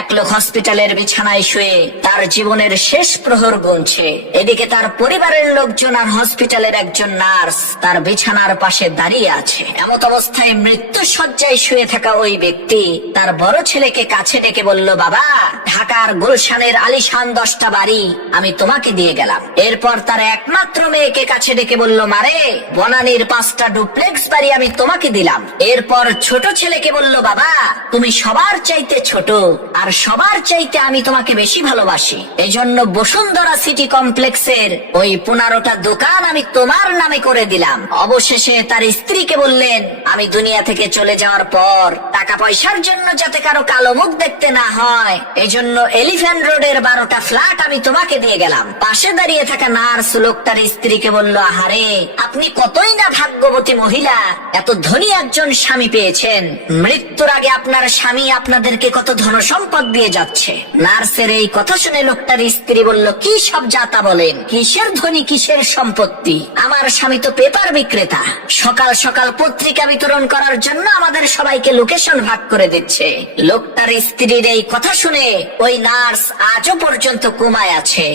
এক লোক হসপিটালের বিছানায় শুয়ে তার জীবনের শেষ প্রহর গুনছে। এদিকে তার পরিবারের লোকজন আর হসপিটালের একজন নার্স তার বিছানার পাশে দাঁড়িয়ে আছে। এমত অবস্থায় মৃত্যু শয্যায় শুয়ে থাকা ওই ব্যক্তি তার বড় ছেলেকে কাছে ডেকে বলল, বাবা, ঢাকার গুলশানের আলিশান 10টা বাড়ি আমি তোমাকে দিয়ে গেলাম। এরপর তার একমাত্র মেয়েকে কাছে ডেকে বলল, মারে, বনানীর 5টা ডুপ্লেক্স বাড়ি আমি তোমাকে দিলাম। এরপর ছোট ছেলেকে বলল, বাবা, তুমি সবার চাইতে ছোট আর সবার চাইতে আমি তোমাকে বেশি ভালোবাসি, এজন্য বসুন্ধরা সিটি কমপ্লেক্সের ওই 15টা দোকান আমি তোমার নামে করে দিলাম। অবশেষে তার স্ত্রীকে বললেন, আমি দুনিয়া থেকে চলে যাওয়ার পর টাকা পয়সার জন্য যাতে কারো কালো মুখ দেখতে না হয়, এজন্য এলিফ্যান্ট রোডের 12টা ফ্ল্যাট আমি তোমাকে দিয়ে গেলাম। পাশে দাঁড়িয়ে থাকা নার্স লোকটার স্ত্রীকে বলল, আহারে, আপনি কতই না ভাগ্যবতী মহিলা, এত ধনী একজন স্বামী পেয়েছেন। মৃত্যুর আগে আপনার স্বামী আপনাদেরকে কত ধনসম্পদ দিয়ে যাচ্ছে। নার্সের এই কথা শুনে লোকটার স্ত্রী বলল, কি সব যাতা বলেন, কিসের ধনী, কিসের সম্পত্তি? আমার স্বামী তো পেপার বিক্রেতা, সকাল সকাল পত্রিকা বিতরণ করার জন্য আমাদের সবাইকে লোকেশন ভাগ করে দিচ্ছে। লোকটার স্ত্রীর এই কথা শুনে ওই নার্স আজও পর্যন্ত কোমায় আছে।